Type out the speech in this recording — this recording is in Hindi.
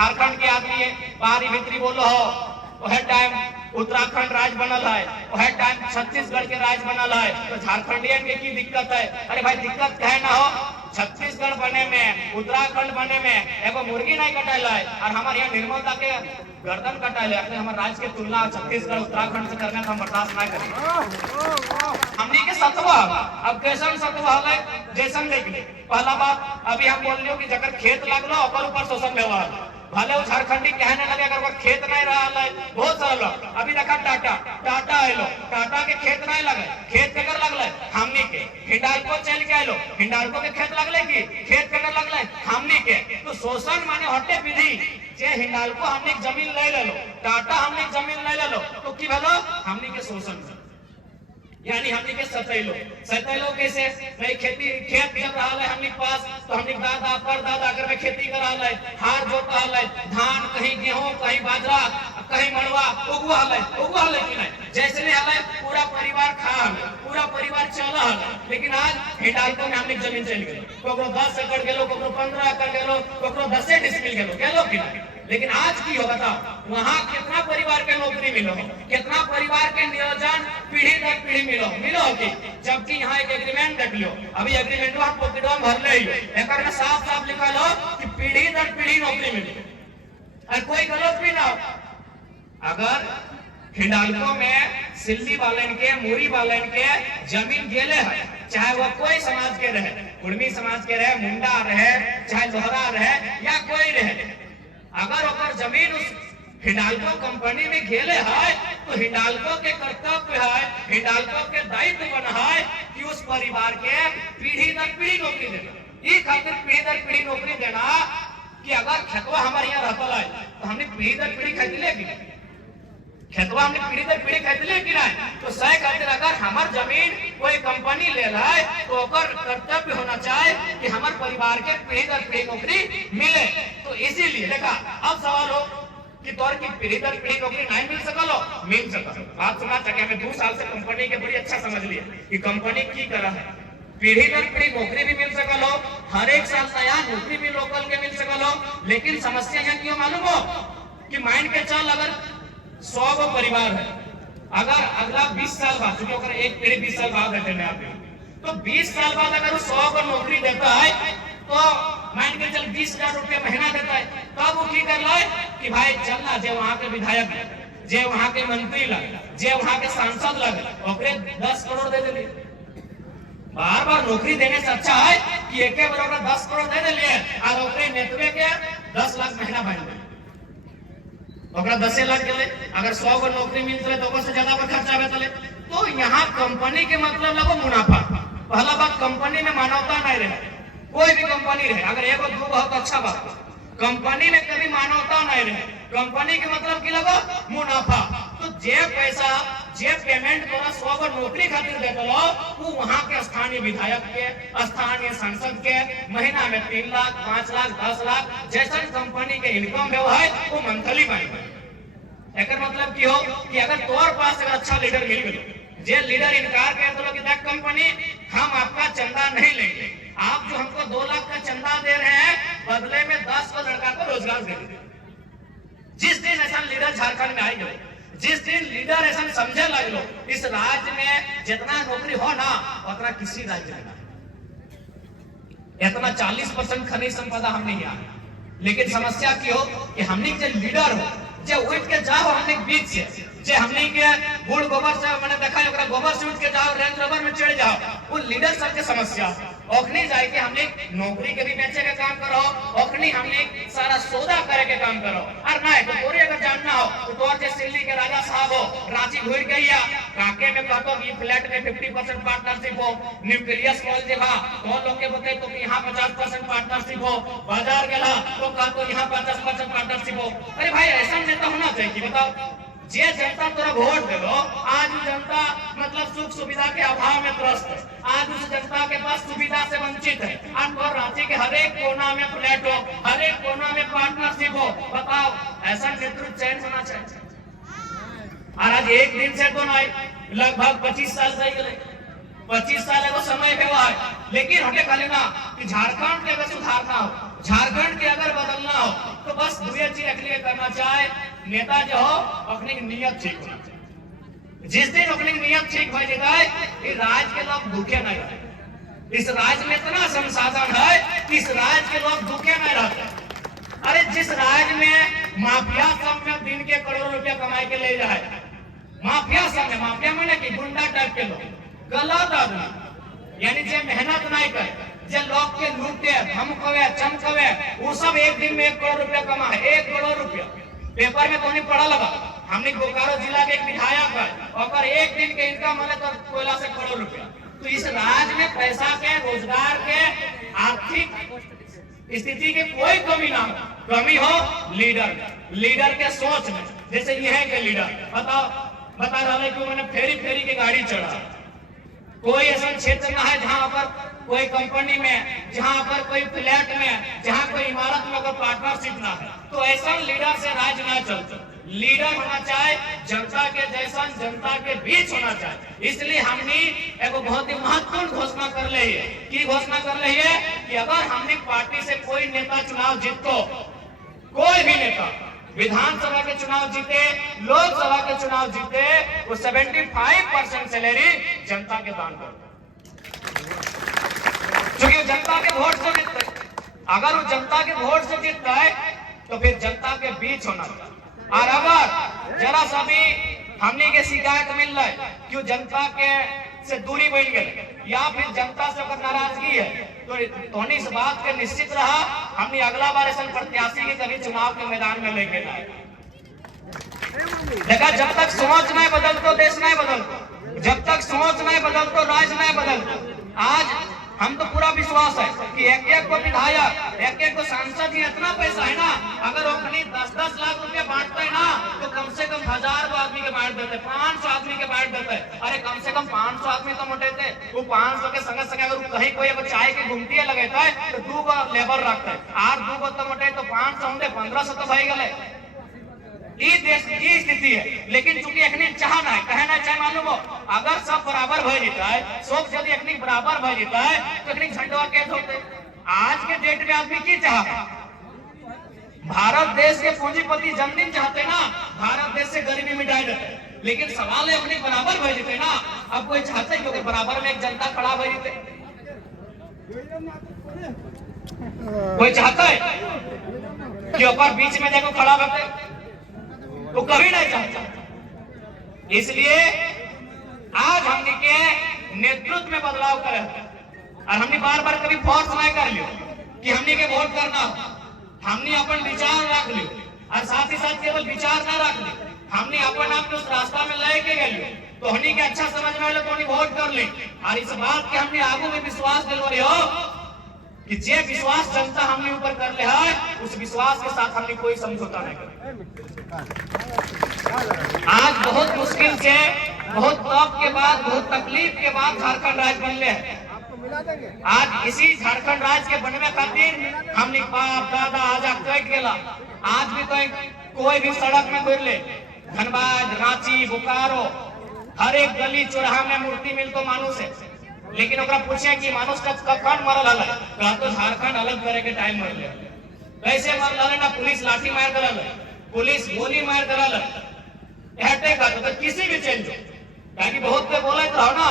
झारखंड के आदमी है, बाहरी भीतरी बोलो हो, वह टाइम उत्तराखंड राज्य बनल है, वह टाइम छत्तीसगढ़ के राज्य बनल है, तो झारखंडियन के की दिक्कत है? अरे भाई दिक्कत कहे ना हो, छत्तीसगढ़ बने में, उत्तराखंड बने में एगो मुर्गी नहीं कटाइल है, और हमारे यहाँ निर्मलता के गर्दन कटाइल है। हमारे राज्य की तुलना छत्तीसगढ़ उत्तराखंड से करने का हम बर्दाश्त नहीं करेंगे। हमने के सत्वा अब कैसन सत्वा है जैसन देख ले। पहला बात अभी हम बोल लियो कि जगह खेत लगलो और ऊपर शोषण व्यवहार, भले वो झारखंडी कहने लगे अगर वो खेत नहीं रहा है, बहुत सारा लोग अभी देखा टाटा आलो, टाटा के खेत नहीं लगे, खेत केकर लगल हमनी के। हिंडाल्को चल के आलो, हिंडाल्को के खेत लगले की खेत केकर लगल हमनी के। तो शोषण माने हटे विधि, जे हिंडाल्को हमनी जमीन ले लो, टाटा हमनी जमीन ले लो, तो की भेलो हमनी के शोषण, यानी हमनी के सतैलो कैसे नहीं खेती खेत जब रहा है हमनी पास, तो हमनी दादा परदादा कर में खेती करा है, हार जोता है, धान कहीं गेहूं कहीं बाजरा कहीं मड़वा उगवा है कि नहीं, जैसे नहीं है पूरा परिवार खा है, पूरा परिवार चला है। लेकिन आज हिंडाल्को में हमनी जमीन चल गई, कोकरो 10 एकड़ गेलो, कोकरो 15 एकड़ गेलो, कोकरो 10 डिसमिल गेलो कि नहीं। लेकिन आज की होगा था वहां कितना परिवार के नौकरी मिलो, कितना परिवार के नियोजन पीढ़ी दर पीढ़ी मिलो कि, जबकि यहाँ एक एग्रीमेंट देख लो, अभी एग्रीमेंट हम पॉकेटवा में भर ले, एक में साफ लिखा लो कि पीढ़ी दर पीढ़ी नौकरी मिली, और कोई गलत भी ना हो। अगर हिंडाल्को में सिल्ली वालन के, मूरी वालन के जमीन गेले है, चाहे वह कोई समाज के रहे, कुर्मी समाज के रहे, मुंडा रहे, चाहे लोहरा रहे या कोई रहे, अगर ओकर जमीन उस हिंडाल्को कंपनी में गेले है, तो हिंडाल्को के कर्तव्य है, हिंडाल्को के दायित्व बना है कि उस परिवार के पीढ़ी दर पीढ़ी नौकरी देना। ये खातिर पीढ़ी दर पीढ़ी नौकरी देना कि अगर खेतवा हमारे यहाँ रहता है तो हमने पीढ़ी दर पीढ़ी खेती ले कि नहीं, खेतवा हमने पीढ़ी दर पीढ़ी खेती ले कि नहीं, तो सही खातिर अगर हमार जमीन कोई कंपनी ले रहा है तो ओकर कर्तव्य होना चाहिए कि हमारे परिवार के पीढ़ी दर पीढ़ी नौकरी मिले। तो इसीलिए देखा अब सवाल हो कि तौर की पीढ़ी दर पीढ़ी नौकरी नहीं मिल सकल, बात सुना चाहिए। हमें 2 साल से कंपनी के बड़ी अच्छा समझ लिया कि कंपनी की कर रहा है, पीढ़ी दर पीढ़ी नौकरी भी मिल सकल हो, हर एक साल नया नौकरी भी लोकल के मिल सकल हो। लेकिन समस्या यहाँ क्यों मालूम हो कि मान के चल अगर 100 गो परिवार है, अगर अगला 20 साल बाद, क्योंकि अगर एक पीढ़ी 20 साल बाद रहते हैं, तो 20 साल बाद अगर 100 को नौकरी देता है तो मान के चल 20,000 रुपया महीना देता है, तब वो की कर लो कि भाई चलना जे वहां के विधायक, जे वहां के मंत्री लगे, जे वहां के सांसद लगे, ओकरे 10 करोड़ दे दे। बार बार नौकरी देने से अच्छा है कि एक बार 10 करोड़ दे दे लिए और ओकरे नेतवे के 10 लाख महीना बन गए, ओकरा 10 लाख के लिए अगर 100 को नौकरी मिलते तो ओकर से ज्यादा पर खर्चा आवे तले। तो यहाँ कंपनी के मतलब लगो मुनाफा। पहला बात कंपनी में मानवता नहीं रहे, कोई भी कंपनी रहे, अगर एगो दो बहुत अच्छा बात, कंपनी में कभी मानवता नहीं रहे, कंपनी के मतलब की लगो मुनाफा। तो जे पैसा जे पेमेंट तोरा 100 को नौकरी खातिर देते लो, वो वहां के स्थानीय विधायक के, स्थानीय सांसद के महीना में 3 लाख 5 लाख 10 लाख जैसा कंपनी के इनकम है वो मंथली बने। एक मतलब की हो कि अगर तोर पास अगर अच्छा लीडर मिल गए, जे लीडर इनकार कर दो कि देख कंपनी हम आपका चंदा नहीं लेंगे, आप जो हमको 2 लाख का चंदा दे रहे हैं बदले में 10 को लड़का को रोजगार दे देंगे। जिस दिन ऐसा लीडर झारखंड में आएगा, जिस दिन लीडर ऐसा समझे लग लो इस राज्य में जितना नौकरी हो ना उतना किसी राज्य में ना, इतना 40% खनिज संपदा हम नहीं आ। लेकिन समस्या की हो कि हमने जो लीडर हो जे उठ के जाओ हमने बीच से, जे हमने के गुड़ गोबर से मैंने देखा है गोबर से उठ के जाओ, रेंज रोवर में चढ़ जाओ, वो लीडर सर के समस्या ओखनी जाए कि हमने नौकरी के भी बेचे के काम करो, ओखनी हमने सारा सौदा करे के काम करो। और नहीं तो तोरे अगर जानना हो तो तोर जे दिल्ली के राजा साहब हो रांची घूर के या काके में कहतो कि फ्लैट में 50% पार्टनरशिप हो, न्यूक्लियस कॉलेज बा तो लोग के बते तो यहाँ 50% पार्टनरशिप हो, बाजार गेला तो कहतो यहाँ 50% पार्टनरशिप हो। अरे भाई ऐसा नेता होना चाहिए कि बताओ जे जनता तोरा वोट देलो, आज जनता मतलब सुख सुविधा के अभाव में त्रस्त है, आज उस जनता के पास सुविधा से वंचित है। आज तो रांची के हर एक कोना में फ्लैट हो, हर एक कोना में पार्टनरशिप हो, बताओ ऐसा नेतृत्व चयन होना चाहिए। और आज एक दिन से तो नहीं, लगभग 25 साल से गए, 25 साल एगो समय पे हुआ है। लेकिन हमें कहले ना कि झारखंड के अगर सुधारना हो, झारखंड के अगर बदलना हो तो बस 2 होना चाहे नेता जो हो अपनी नियत ठीक होना चाहिए। जिस दिन अपनी नियत ठीक हो जाए इस राज्य के लोग भूखे नहीं रहते। इस राज्य में इतना संसाधन है कि इस राज्य के लोग भूखे नहीं रहते। अरे जिस राज्य में माफिया सब में दिन के करोड़ों रुपया कमाए के ले जाए, माफिया सब में, माफिया मैंने कि गुंडा टाइप के लोग, गलत आदमी, यानी जो मेहनत नहीं करे, जो लोग के लूटे, धमकावे, चमकावे, वो सब एक दिन में 1 करोड़ रुपया कमा है। 1 करोड़ रुपया पेपर में तो नहीं पढ़ा लगा। हमने बोकारो जिला के एक विधायक है और एक दिन के इनकम है तो कोयला से 1 करोड़ रुपया। तो इस राज्य में पैसा के, रोजगार के, आर्थिक स्थिति के कोई कमी ना हो। कमी हो लीडर के सोच में। जैसे ये है कि लीडर बता रहा है कि मैंने फेरी की गाड़ी चढ़ा। कोई ऐसा क्षेत्र ना है जहां पर कोई कंपनी में, जहां पर कोई फ्लैट में, जहां कोई इमारत में अगर पार्टनरशिप ना है तो ऐसा लीडर से राज ना चलता। लीडर होना चाहे जनता के जैसा, जनता के बीच होना चाहिए। इसलिए हमने एक बहुत ही महत्वपूर्ण घोषणा कर ली है। की घोषणा कर ली है कि अगर हमने पार्टी से कोई नेता चुनाव जीतो, कोई भी नेता विधानसभा के चुनाव जीते, लोकसभा के चुनाव जीते, वो 75% सैलरी जनता के दान कर, क्योंकि जनता के वोट से जीतता है। अगर वो जनता के वोट से जीतता है तो फिर जनता के बीच होना चाहिए। और अगर जरा सा भी हमने के शिकायत मिल रहा है कि जनता के से दूरी बन गई या फिर जनता से अगर नाराजगी है तो इस बात के निश्चित रहा हमने अगला बार ऐसा प्रत्याशी के कभी चुनाव के मैदान में लेके आए। देखा, जब तक सोच नहीं बदलतो देश नहीं बदलतो, जब तक सोच नहीं बदलतो राज नहीं बदलतो। आज हम तो पूरा विश्वास है कि एक को विधायक, एक को सांसद ही इतना पैसा है ना, अगर वो कहीं 10-10 लाख रुपए बांटते हैं ना तो कम से कम 1000 आदमी के बांट देते, 500 आदमी के बांट देते। अरे कम से कम 500 आदमी तो मोटे थे, वो 500 के संग संग अगर कहीं कोई अगर चाय की घुमती लगेता है तो 2 गो लेबर रखता है, 8 तो मोटे तो 500 होंगे, 1500 तो भाई गए। ये देश की स्थिति है। लेकिन चूंकि अखनी चाहना है, कहना चाहे मालूम हो, अगर सब बराबर भय जीता है, सब यदि अखनी बराबर भय जीता है तो अखनी झंडवा कैसे होते। आज के डेट में आदमी की चाहता, भारत देश के पूंजीपति जन्मदिन चाहते ना, भारत देश से गरीबी मिटाई देते। लेकिन सवाल है अपनी बराबर भय जीते ना। अब कोई चाहते है क्योंकि बराबर में एक जनता खड़ा भय जीते, कोई चाहता है कि ऊपर बीच में जाकर खड़ा करते, वो कभी नहीं चाहता। इसलिए आज हमने के नेतृत्व में बदलाव करें और हमने बार बार कभी फोर्स नहीं कर लियो कि हमने के वोट करना। हमने अपन विचार रख लियो और साथ ही साथ केवल विचार ना रख लियो, हमने अपन आप उस रास्ता में लेके गए तो हमने के अच्छा समझ में आए तो हमने वोट कर ली। और इस बात के हमने आगू में विश्वास दिलवाई हो कि जे विश्वास जनता हमने ऊपर कर ले है, उस विश्वास के साथ हमने कोई समझौता नहीं कर। आज बहुत मुश्किल से, बहुत तप के बाद, बहुत तकलीफ के बाद झारखंड राज्य बनले है। आज इसी झारखंड राज्य के बनने खातिर हमने बाप दादा आजा कट गेला। आज भी कोई भी सड़क में घूर ले, धनबाद, रांची, बोकारो, हर एक गली चौराहा में मूर्ति मिलतो मानुष है। लेकिन ओकरा पूछे कि मानुष कब मरल है, कहा तो झारखंड अलग करे के टाइम मरले। कैसे मरल ना, पुलिस लाठी मार करल, पुलिस गोली मार करल, हटे का तो किसी भी चेंज हो। बहुत पे बोले तो ना